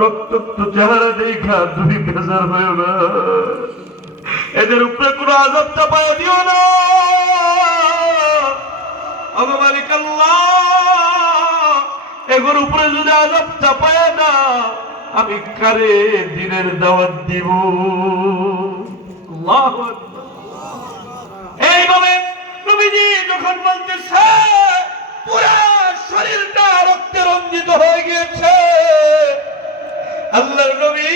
রক্তাক্ত চেহারা দেখা তুমি বেজার হয়েও না, এদের উপরে কোনো আযাব চাপায় দিও না। ওগো মালিক আল্লাহ, এগুলোর উপরে যদি আযাব চাপায় না, আমি কারে দিনের দাওয়াত দিব? আল্লাহু আকবার। এইভাবে নবীজি যখন বলতেছে, পুরা শরীরটা রক্তে রঞ্জিত হয়ে গিয়েছে, আল্লাহর নবী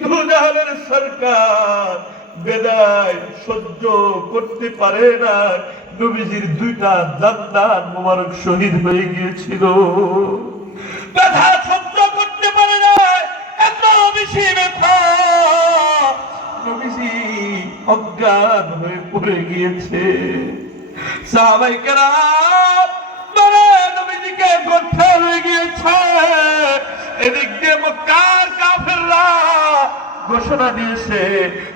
দুজাহানের সরকার বেদায় সহ্য করতে পারে না। নবীজির দুইটা দাঁত মোবারক শহীদ হয়ে গিয়েছিল, ব্যথা সহ্য করতে পারে না, এত বেশি ব্যথা, নবীজি অজ্ঞান হয়ে পড়ে গিয়েছে। সাহাবায়ে কেরাম বলে নবীজিকে গর্থে হয়ে গিয়েছে। এদিক দিয়ে মক্কার কাফেররা ঘোষণা দিয়েছে,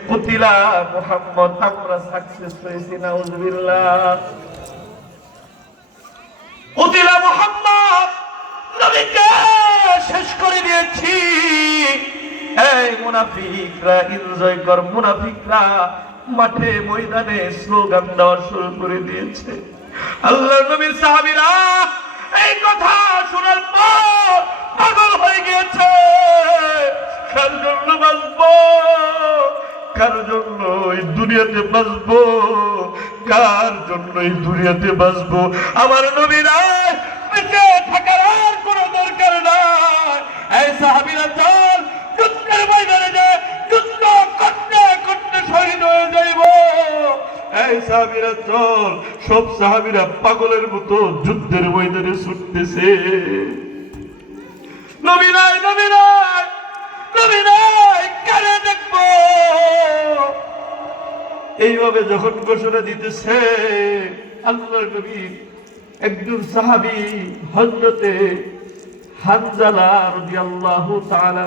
কুতিলা মুহাম্মদ, আমরা সাকসেস হয়েছি, নাউযুবিল্লাহ। কুতিলা মুহাম্মদ, নবীকে শেষ করে দিয়েছি। এই মুনাফিকরা এনজয় কর, মুনাফিকরা মাঠে ময়দানে স্লোগান দেওয়া শুরু করে দিয়েছে। আল্লাহর নবীর সাহাবীরা এই কথা শোনার পর পাগল হয়ে গিয়েছে। কার জন্য বাঁচবো, কার জন্য এই দুনিয়াতে বাঁচবো, কার জন্য এই দুনিয়াতে বাঁচবো? আমার নবীরা বেঁচে থাকার আর কোনো দরকার নাই। এই সাহাবীরা চল যুদ্ধের ময়দানে যে যুদ্ধ করতে করতে শহীদ হয়ে যাইব। এই সাহাবীরা চল, সব সাহাবীরা পাগলের মতো যুদ্ধের ময়দানে ছুটতেছে। নবী নাই, নবী নাই, নবী নাই, কারে দেখবো? এইভাবে যখন ঘোষণা দিতেছে, আল্লাহর নবী একজন সাহাবী হযরতে হানজালা রাদিয়াল্লাহু তাআলা